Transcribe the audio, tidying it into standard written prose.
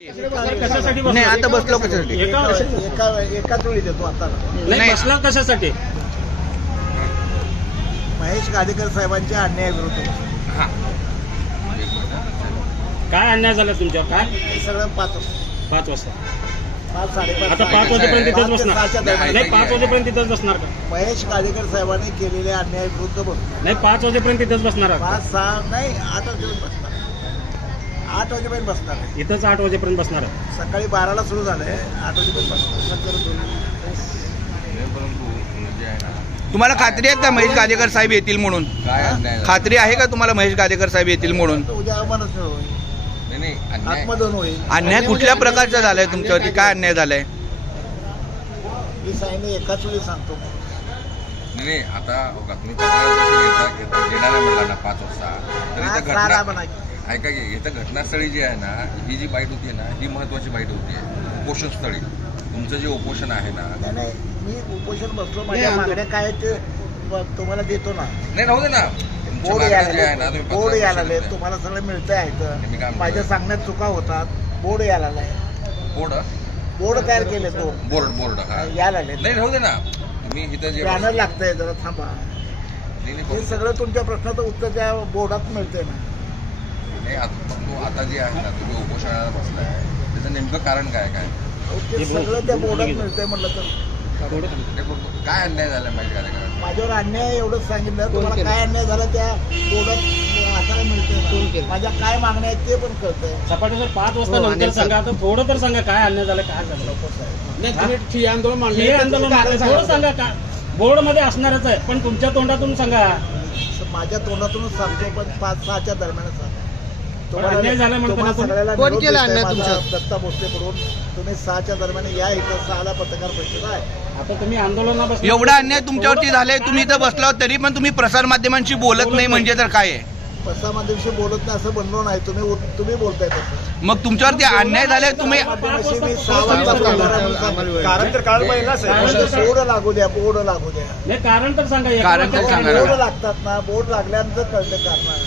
कशासाठी नाही आता बसलो कशासाठी एकाच वेळी देतो आता नाही बसला कशासाठी? महेश गाडेकर साहेबांच्या अन्यायाविरुद्ध काय अन्याय झाला तुमच्यावर? काय हे सगळं 5 वाजता 5-5:30 आता 5 वाजेपर्यंत तिथंच 5 ते बसणार? 6च्या दरम्यान. नाही 5 वाजेपर्यंत तिथंच बसणार का? महेश गाडेकर साहेबांनी केलेल्या अन्यायाविरुद्ध बसतो. नाही 5 वाजेपर्यंत तिथंच बसणार आहात? 5-6 नाही 8 वाजेपर्यंत बसणार. 8 वाजेपर्यंत बसणार आहे. इथंच 8 वाजेपर्यंत बसणार आहे. सकाळी 12ला सुरू झालंय, 8 वाजेपर्यंत बसणार. तुम्हाला खात्री आहे का महेश गाडेकर साहेब येतील म्हणून? खात्री आहे का तुम्हाला महेश गाडेकर साहेब येतील म्हणून? उद्या मनच होईल, आत्मदहन होईल. अन्याय कुठल्या प्रकारचा झालाय तुमच्यावरती? काय अन्याय झालाय? मी साहेब एकाच वेळी सांगतो. नाही आता तुम्ही घेणार म्हणला ना 5 वाजता तर इथं घटना ऐका की इथं घटनास्थळी जी आहे ना, ही जी बाईट होती ना, ही महत्वाची बाईट होती उपोषण स्थळी. तुमचं जे उपोषण आहे ना, नाही मी उपोषण बसलो, माझ्या मागण्या काय ते तुम्हाला देतो ना. नाही राहू दे ना. बोर्ड यायला बोर्ड यायला तुम्ही तुम्हाला सगळं मिळतंय मी काय आहे. म्हणतो? माझ्या सांगण्यात चुका होतात. बोर्ड यायला बोर्ड तयार केले तो बोर्ड हा यायला नाही राहू दे ना. तुम्ही इथं जे बॅनर लागतंय, जरा थांबा. नाही, हे नाही, सगळं तुमच्या प्रश्नाचं उत्तर त्या बोर्डात मिळतंय ना. नाही आता जे आहे ना, तुम्ही उपोषणाला बसलाय त्याचं नेमकं कारण काय काय ते सगळं त्या बोर्डात मिळतंय म्हटलं तर. काय अन्याय झाला माहिती कार्यक्रमात? माझ्यावर अन्याय एवढंच सांगितलं. तुम्हाला काय अन्याय झाला त्या बोर्डात वाचायला मिळतंय. माझ्या काय मागण्या आहेत ते पण कळतंय. सपाटी सर 5 वाजता नंतर सांगा. तर थोडं तर सांगा काय अन्याय झाला, काय झालं. ठिय्या आंदोलन थोडं सांगा. का बोर्ड मध्ये असणारच आहे, पण तुमच्या तोंडातून सांगा. माझ्या तोंडातूनच सांगतो, पण 5-6च्या दरम्यान सांगा. अन्याय झाला म्हणताना तुम्हाला कोण- सगळ्याला कोण निरोप केला देतोय अन्याय माझा तुमच्यावर? दत्ता भोसलेकडून. तुम्ही 6च्या दरम्यान या, इथं 6ला पत्रकार परिषद आहे. आता तुम्ही आंदोलना बस एवढा अन्याय तुमच्यावरती झालाय, तुम्ही इथं बसलात तरी पण तुम्ही प्रसार माध्यमांशी बोलत नाही म्हणजे तर काय आहे? प्रसारमाध्यमाशी बोलत नाही असं बनलो नाही. तुम्ही बोलताय तसं. मग तुमच्यावरती अन्याय झालाय तुम्ही माध्यमाशी मी 6 वाजता बोलणार आहे. कारण तर काळ पहिला बोर्ड लागू द्या, बोर्ड लागू द्या. नाही कारण तर सांगा. एका कारण तर वाक्यात सांगा. सांगा. बोर्ड लागतात ना, बोर्ड लागल्यानंतर कळतं कारण.